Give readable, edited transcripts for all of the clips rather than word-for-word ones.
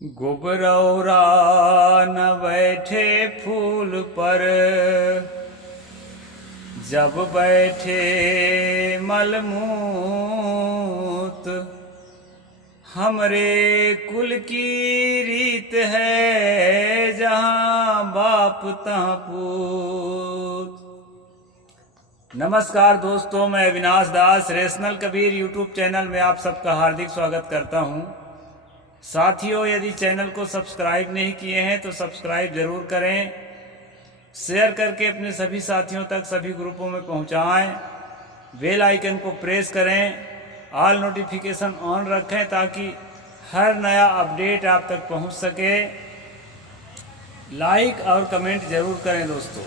गुबरौरा न बैठे फूल पर, जब बैठे मलमूत। हमरे कुल की रीत है, जहाँ बाप तहाँ पूत। नमस्कार दोस्तों, मैं अविनाश दास रेशनल कबीर यूट्यूब चैनल में आप सबका हार्दिक स्वागत करता हूँ। साथियों, यदि चैनल को सब्सक्राइब नहीं किए हैं तो सब्सक्राइब जरूर करें, शेयर करके अपने सभी साथियों तक सभी ग्रुपों में पहुंचाएं, बेल आइकन को प्रेस करें, ऑल नोटिफिकेशन ऑन रखें ताकि हर नया अपडेट आप तक पहुंच सके। लाइक और कमेंट जरूर करें दोस्तों।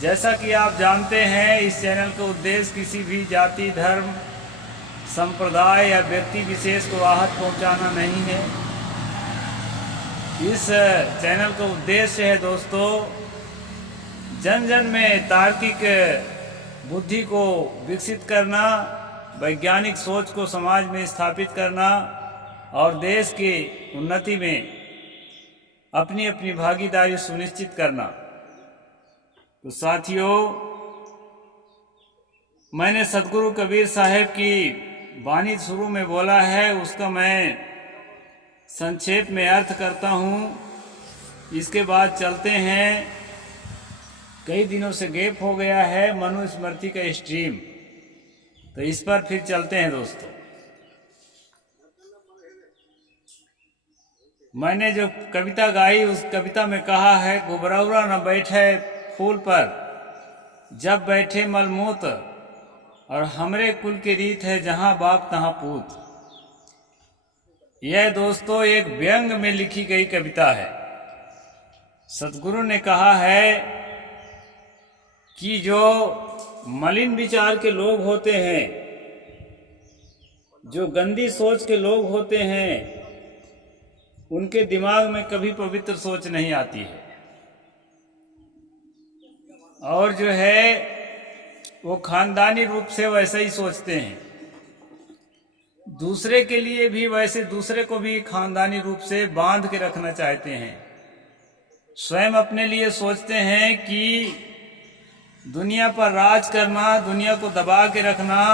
जैसा कि आप जानते हैं, इस चैनल का उद्देश्य किसी भी जाति, धर्म, संप्रदाय या व्यक्ति विशेष को आहत पहुंचाना नहीं है। इस चैनल का उद्देश्य है दोस्तों, जन जन में तार्किक बुद्धि को विकसित करना, वैज्ञानिक सोच को समाज में स्थापित करना और देश की उन्नति में अपनी अपनी भागीदारी सुनिश्चित करना। तो साथियों, मैंने सतगुरु कबीर साहब की वाणी शुरू में बोला है, उसका मैं संक्षेप में अर्थ करता हूँ। इसके बाद चलते हैं। कई दिनों से गैप हो गया है मनुस्मृति का स्ट्रीम, तो इस पर फिर चलते हैं दोस्तों। मैंने जो कविता गाई उस कविता में कहा है, गुबरौरा न बैठे फूल पर, जब बैठे मलमूत, और हमरे कुल की रीत है, जहाँ बाप तहाँ पूत। यह दोस्तों एक व्यंग में लिखी गई कविता है। सतगुरु ने कहा है कि जो मलिन विचार के लोग होते हैं, जो गंदी सोच के लोग होते हैं, उनके दिमाग में कभी पवित्र सोच नहीं आती है। और जो है वो खानदानी रूप से वैसे ही सोचते हैं, दूसरे के लिए भी वैसे, दूसरे को भी खानदानी रूप से बांध के रखना चाहते हैं। स्वयं अपने लिए सोचते हैं कि दुनिया पर राज करना, दुनिया को दबा के रखना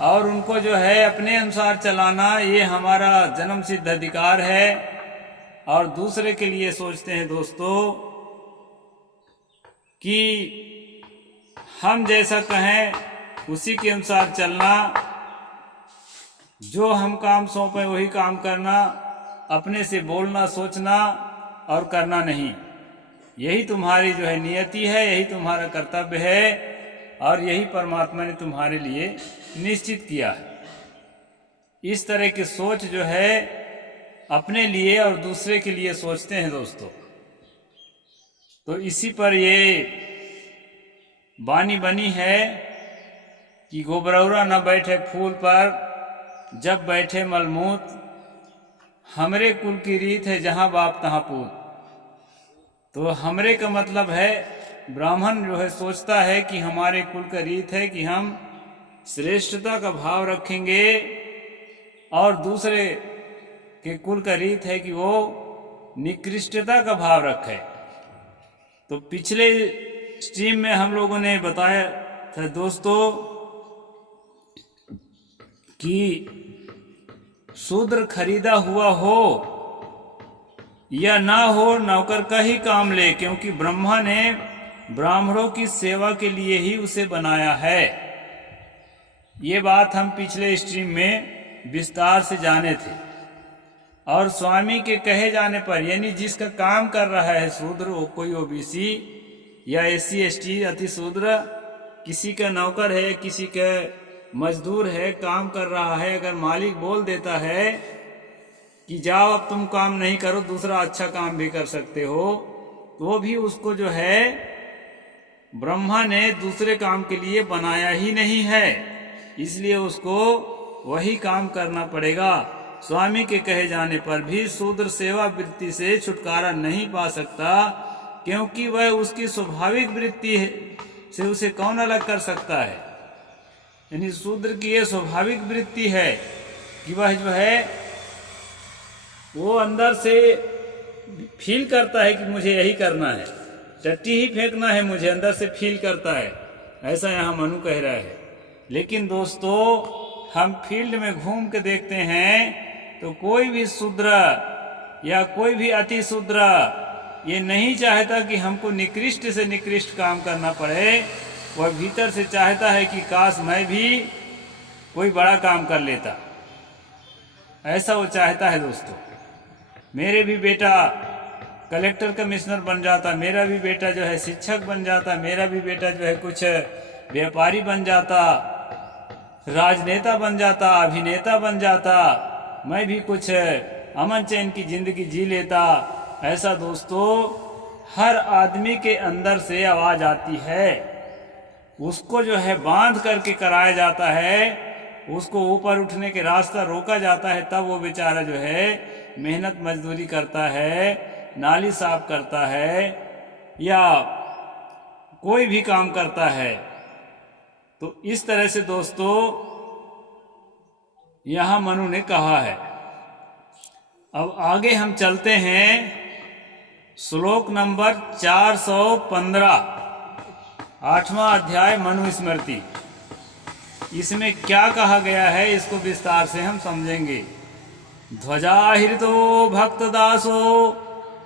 और उनको जो है अपने अनुसार चलाना, ये हमारा जन्म सिद्ध अधिकार है। और दूसरे के लिए सोचते हैं दोस्तों कि हम जैसा कहें उसी के अनुसार चलना, जो हम काम सौंपे वही काम करना, अपने से बोलना, सोचना और करना नहीं। यही तुम्हारी जो है नियति है, यही तुम्हारा कर्तव्य है और यही परमात्मा ने तुम्हारे लिए निश्चित किया है। इस तरह की सोच जो है अपने लिए और दूसरे के लिए सोचते हैं दोस्तों। तो इसी पर ये वाणी बनी है कि गुबरौरा न बैठे फूल पर, जब बैठे मलमूत, हमरे कुल की रीत है, जहाँ बाप तहाँ पूत। तो हमरे का मतलब है, ब्राह्मण जो है सोचता है कि हमारे कुल का रीत है कि हम श्रेष्ठता का भाव रखेंगे, और दूसरे के कुल का रीत है कि वो निकृष्टता का भाव रखे। तो पिछले स्ट्रीम में हम लोगों ने बताया था दोस्तों कि शूद्र खरीदा हुआ हो या ना हो, नौकर का ही काम ले, क्योंकि ब्रह्मा ने ब्राह्मणों की सेवा के लिए ही उसे बनाया है। ये बात हम पिछले स्ट्रीम में विस्तार से जाने थे। और स्वामी के कहे जाने पर, यानी जिसका काम कर रहा है शूद्र, वो कोई ओबीसी या एससी एसटी अति शूद्र, किसी का नौकर है, किसी का मजदूर है, काम कर रहा है, अगर मालिक बोल देता है कि जाओ अब तुम काम नहीं करो, दूसरा अच्छा काम भी कर सकते हो, तो भी उसको जो है ब्रह्मा ने दूसरे काम के लिए बनाया ही नहीं है, इसलिए उसको वही काम करना पड़ेगा। स्वामी के कहे जाने पर भी शूद्र सेवा वृत्ति से छुटकारा नहीं पा सकता, क्योंकि वह उसकी स्वाभाविक वृत्ति से उसे कौन अलग कर सकता है। यानी शूद्र की यह स्वाभाविक वृत्ति है कि वह जो है वो अंदर से फील करता है कि मुझे यही करना है, टट्टी ही फेंकना है मुझे, अंदर से फील करता है। ऐसा यहाँ मनु कह रहा है। लेकिन दोस्तों, हम फील्ड में घूम के देखते हैं तो कोई भी शूद्र या कोई भी अति शूद्र ये नहीं चाहता कि हमको निकृष्ट से निकृष्ट काम करना पड़े। वह भीतर से चाहता है कि काश मैं भी कोई बड़ा काम कर लेता, ऐसा वो चाहता है। दोस्तों, मेरे भी बेटा कलेक्टर कमिश्नर बन जाता, मेरा भी बेटा जो है शिक्षक बन जाता, मेरा भी बेटा जो है कुछ व्यापारी बन जाता, राजनेता बन जाता, अभिनेता बन जाता, मैं भी कुछ अमन चैन की जिंदगी जी लेता। ऐसा दोस्तों हर आदमी के अंदर से आवाज आती है, उसको जो है बांध करके कराया जाता है, उसको ऊपर उठने के रास्ता रोका जाता है, तब वो बेचारा जो है मेहनत मजदूरी करता है, नाली साफ करता है या कोई भी काम करता है। तो इस तरह से दोस्तों यहां मनु ने कहा है। अब आगे हम चलते हैं श्लोक नंबर 415, 8वां अध्याय मनुस्मृति। इसमें क्या कहा गया है इसको विस्तार से हम समझेंगे। ध्वजाहृतो भक्तदासो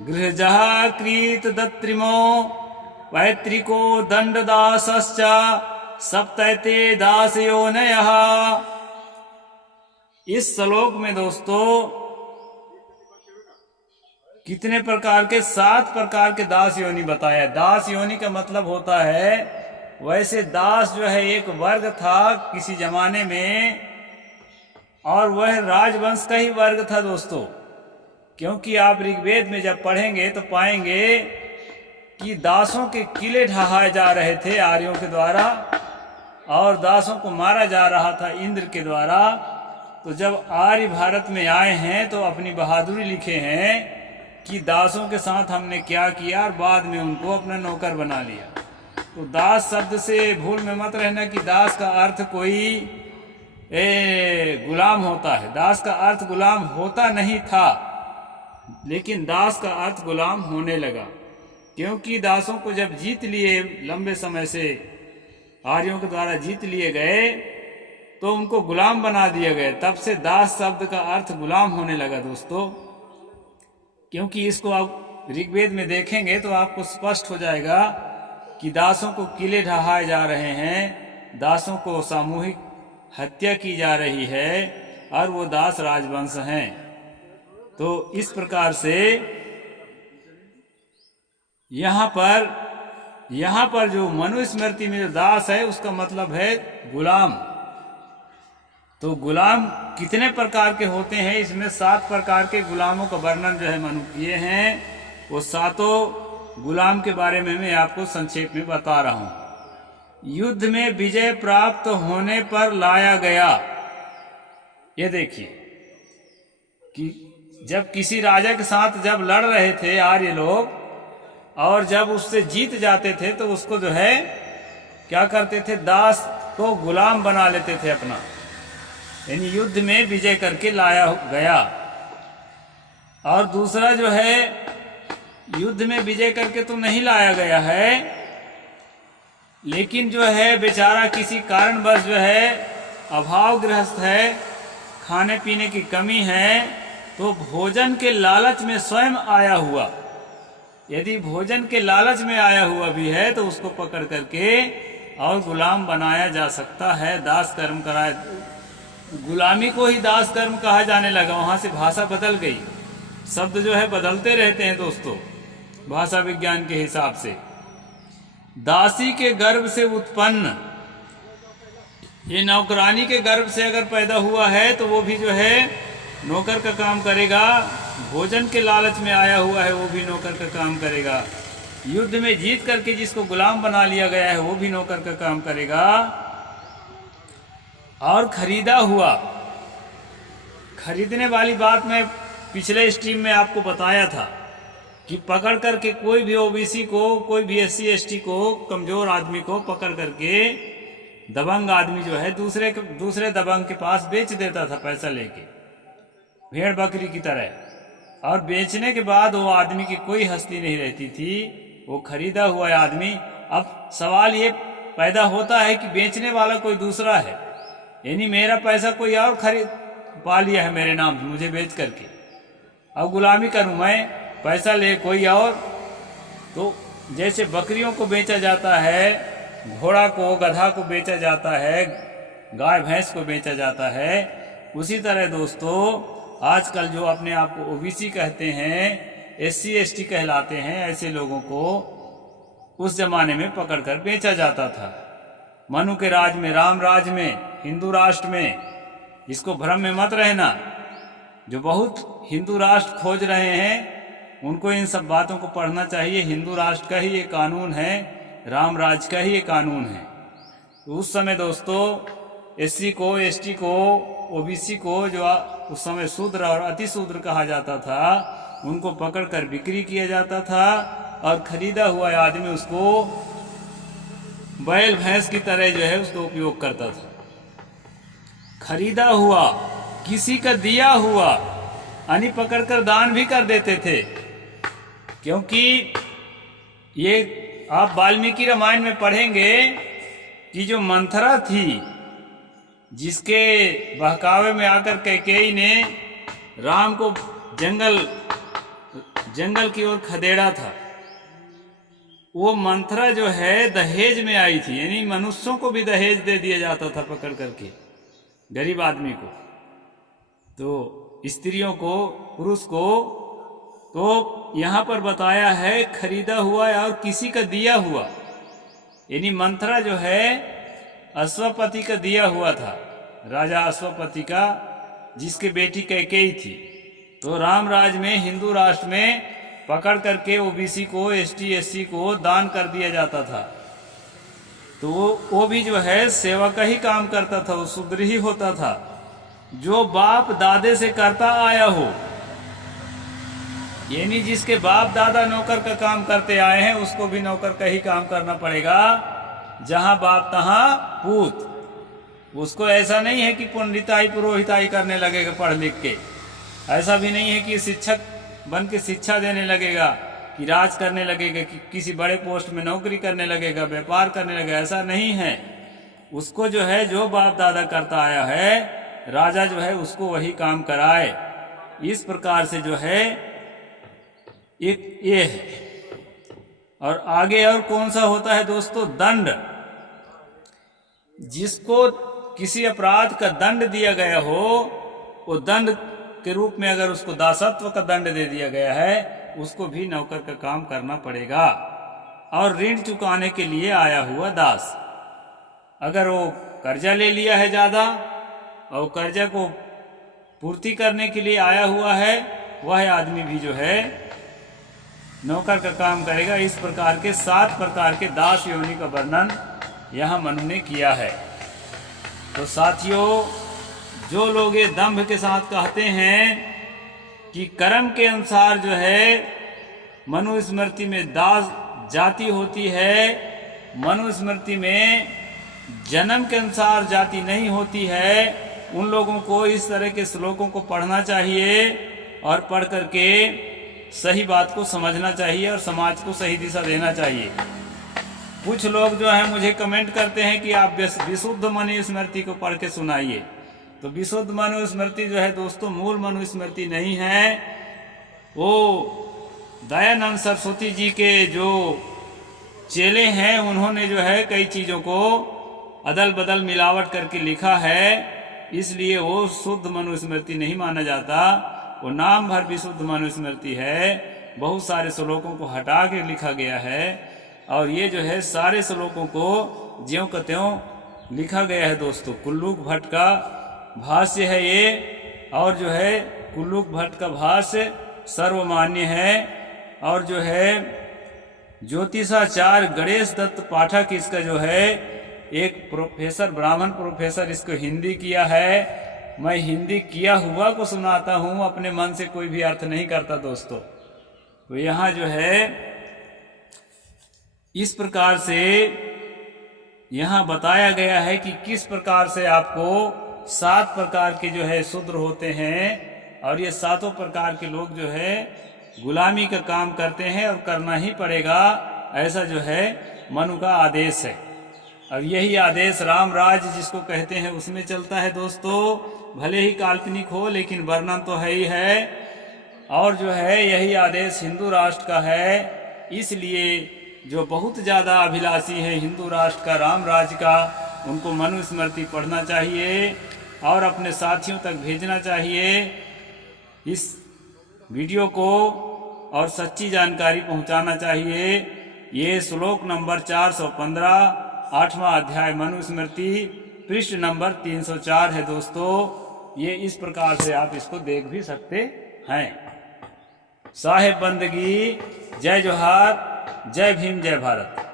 गृहजः क्रीत दत्रिमो पैतृको दंडदासश्च सप्तैते दासयोनयः। इस श्लोक में दोस्तों कितने प्रकार के 7 प्रकार के दास योनि बताया। दास योनि का मतलब होता है, वैसे दास जो है एक वर्ग था किसी जमाने में, और वह राजवंश का ही वर्ग था दोस्तों। क्योंकि आप ऋग्वेद में जब पढ़ेंगे तो पाएंगे कि दासों के किले ढहाए जा रहे थे आर्यों के द्वारा, और दासों को मारा जा रहा था इंद्र के द्वारा। तो जब आर्य भारत में आए हैं तो अपनी बहादुरी लिखे हैं कि दासों के साथ हमने क्या किया, और बाद में उनको अपना नौकर बना लिया। तो दास शब्द से भूल में मत रहना कि दास का अर्थ कोई गुलाम होता है। दास का अर्थ गुलाम होता नहीं था, लेकिन दास का अर्थ गुलाम होने लगा। क्योंकि दासों को जब जीत लिए, लंबे समय से आर्यों के द्वारा जीत लिए गए, तो उनको गुलाम बना दिया गया। तब से दास शब्द का अर्थ गुलाम होने लगा दोस्तों। क्योंकि इसको आप ऋग्वेद में देखेंगे तो आपको स्पष्ट हो जाएगा कि दासों को किले ढहाए जा रहे हैं, दासों को सामूहिक हत्या की जा रही है, और वो दास राजवंश हैं। तो इस प्रकार से यहाँ पर जो मनुस्मृति में जो दास है उसका मतलब है गुलाम। तो गुलाम कितने प्रकार के होते हैं, इसमें 7 प्रकार के गुलामों का वर्णन जो है मनु किए हैं। वो 7 गुलाम के बारे में मैं आपको संक्षेप में बता रहा हूं। युद्ध में विजय प्राप्त होने पर लाया गया। ये देखिए कि जब किसी राजा के साथ जब लड़ रहे थे आर्य लोग, और जब उससे जीत जाते थे तो उसको जो है क्या करते थे, दास को गुलाम बना लेते थे अपना। यानी युद्ध में विजय करके लाया गया। और दूसरा जो है, युद्ध में विजय करके तो नहीं लाया गया है, लेकिन जो है बेचारा किसी कारणवश जो है अभावग्रस्त है, खाने पीने की कमी है, तो भोजन के लालच में स्वयं आया हुआ, यदि भोजन के लालच में आया हुआ भी है तो उसको पकड़ करके और गुलाम बनाया जा सकता है, दास कर्म कराया। गुलामी को ही दास कर्म कहा जाने लगा। वहां से भाषा बदल गई, शब्द जो है बदलते रहते हैं दोस्तों भाषा विज्ञान के हिसाब से। दासी के गर्भ से उत्पन्न, ये नौकरानी के गर्भ से अगर पैदा हुआ है तो वो भी जो है नौकर का काम करेगा। भोजन के लालच में आया हुआ है वो भी नौकर का काम करेगा। युद्ध में जीत करके जिसको गुलाम बना लिया गया है वो भी नौकर का काम करेगा। और खरीदा हुआ, खरीदने वाली बात मैं पिछले स्ट्रीम में आपको बताया था कि पकड़ करके कोई भी ओबीसी को, कोई भी SC ST को, कमजोर आदमी को पकड़ करके दबंग आदमी जो है दूसरे दबंग के पास बेच देता था पैसा लेके, भेड़ बकरी की तरह। और बेचने के बाद वो आदमी की कोई हस्ती नहीं रहती थी, वो खरीदा हुआ आदमी। अब सवाल ये पैदा होता है कि बेचने वाला कोई दूसरा है, यानी मेरा पैसा कोई और खरीद पा लिया है मेरे नाम मुझे बेच करके, अब गुलामी करूं मैं, पैसा ले कोई और। तो जैसे बकरियों को बेचा जाता है, घोड़ा को गधा को बेचा जाता है, गाय भैंस को बेचा जाता है, उसी तरह दोस्तों आजकल जो अपने आप को ओबीसी कहते हैं, SC ST कहलाते हैं, ऐसे लोगों को उस जमाने में पकड़कर बेचा जाता था। मनु के राज में, राम राज में, हिंदू राष्ट्र में, इसको भ्रम में मत रहना। जो बहुत हिंदू राष्ट्र खोज रहे हैं उनको इन सब बातों को पढ़ना चाहिए। हिंदू राष्ट्र का ही ये कानून है, राम राज का ही ये कानून है। तो उस समय दोस्तों SC को, ST को, OBC को, जो उस समय शूद्र और अति शूद्र कहा जाता था, उनको पकड़कर बिक्री किया जाता था और खरीदा हुआ आदमी उसको बैल भैंस की तरह जो है उसको उपयोग करता था। खरीदा हुआ, किसी का दिया हुआ यानी पकड़कर दान भी कर देते थे, क्योंकि ये आप वाल्मीकि रामायण में पढ़ेंगे कि जो मंथरा थी, जिसके बहकावे में आकर कैकेयी ने राम को जंगल की ओर खदेड़ा था, वो मंथरा जो है दहेज में आई थी, यानी मनुष्यों को भी दहेज दे दिया जाता था पकड़ करके, गरीब आदमी को, तो स्त्रियों को, पुरुष को। तो यहाँ पर बताया है खरीदा हुआ और किसी का दिया हुआ, यानी मंथरा जो है अश्वपति का दिया हुआ था, राजा अश्वपति का, जिसकी बेटी कैकेयी थी। तो राम राज में, हिंदू राष्ट्र में पकड़ करके OBC को, ST SC को दान कर दिया जाता था। तो वो भी जो है सेवा का ही काम करता था, वो शूद्र ही होता था। जो बाप दादे से करता आया हो, यानी जिसके बाप दादा नौकर का काम करते आए हैं, उसको भी नौकर का ही काम करना पड़ेगा। जहां बाप तहां पूत। उसको ऐसा नहीं है कि पंडिताई पुरोहिताई करने लगेगा पढ़ लिख के, ऐसा भी नहीं है कि शिक्षक बन के शिक्षा देने लगेगा, कि राज करने लगेगा, कि किसी बड़े पोस्ट में नौकरी करने लगेगा, व्यापार करने लगेगा, ऐसा नहीं है। उसको जो है जो बाप दादा करता आया है, राजा जो है उसको वही काम कराए। इस प्रकार से जो है एक ये है। और आगे और कौन सा होता है दोस्तों? दंड। जिसको किसी अपराध का दंड दिया गया हो, वो दंड के रूप में अगर उसको दासत्व का दंड दे दिया गया है, उसको भी नौकर का काम करना पड़ेगा। और ऋण चुकाने के लिए आया हुआ दास, अगर वो कर्जा ले लिया है ज्यादा और कर्जा को पूर्ति करने के लिए आया हुआ है, वह आदमी भी जो है नौकर का काम करेगा। इस प्रकार के 7 प्रकार के दास योनि का वर्णन यहाँ मनु ने किया है। तो साथियों, जो लोग ये दंभ के साथ कहते हैं कि कर्म के अनुसार जो है मनुस्मृति में दास जाति होती है, मनुस्मृति में जन्म के अनुसार जाति नहीं होती है, उन लोगों को इस तरह के श्लोकों को पढ़ना चाहिए और पढ़ करके सही बात को समझना चाहिए और समाज को सही दिशा देना चाहिए। कुछ लोग जो है मुझे कमेंट करते हैं कि आप विशुद्ध मनुस्मृति को पढ़ के सुनाइए। तो विशुद्ध मनुस्मृति जो है दोस्तों मूल मनुस्मृति नहीं है, वो दयानंद सरस्वती जी के जो चेले हैं उन्होंने जो है कई चीज़ों को अदल बदल मिलावट करके लिखा है, इसलिए वो शुद्ध मनुस्मृति नहीं माना जाता। वो नाम भर विशुद्ध मनुस्मृति है, बहुत सारे श्लोकों को हटा के लिखा गया है और ये जो है सारे श्लोकों को ज्यों का त्यों लिखा गया है दोस्तों। कुल्लूक भट्ट का भाष्य है ये, और जो है कुल्लूक भट्ट का भाष्य सर्वमान्य है। और जो है ज्योतिषाचार्य गणेश दत्त पाठक इसका जो है एक प्रोफेसर, ब्राह्मण प्रोफेसर इसको हिंदी किया है। मैं हिंदी किया हुआ को सुनाता हूँ, अपने मन से कोई भी अर्थ नहीं करता दोस्तों। तो यहाँ जो है इस प्रकार से यहाँ बताया गया है कि किस प्रकार से आपको 7 प्रकार के जो है शूद्र होते हैं और ये सातों प्रकार के लोग जो है गुलामी का काम करते हैं और करना ही पड़ेगा, ऐसा जो है मनु का आदेश है। अब यही आदेश राम राज्य जिसको कहते हैं उसमें चलता है दोस्तों। भले ही काल्पनिक हो लेकिन वर्णन तो है ही है। और जो है यही आदेश हिंदू राष्ट्र का है। इसलिए जो बहुत ज़्यादा अभिलाषी है हिंदू राष्ट्र का, राम राज्य का, उनको मनुस्मृति पढ़ना चाहिए और अपने साथियों तक भेजना चाहिए इस वीडियो को और सच्ची जानकारी पहुंचाना चाहिए। ये श्लोक नंबर 415 8वां अध्याय मनुस्मृति पृष्ठ नंबर 304 है दोस्तों। ये इस प्रकार से आप इसको देख भी सकते हैं। साहेब बंदगी, जय जोहार, जय भीम, जय भारत।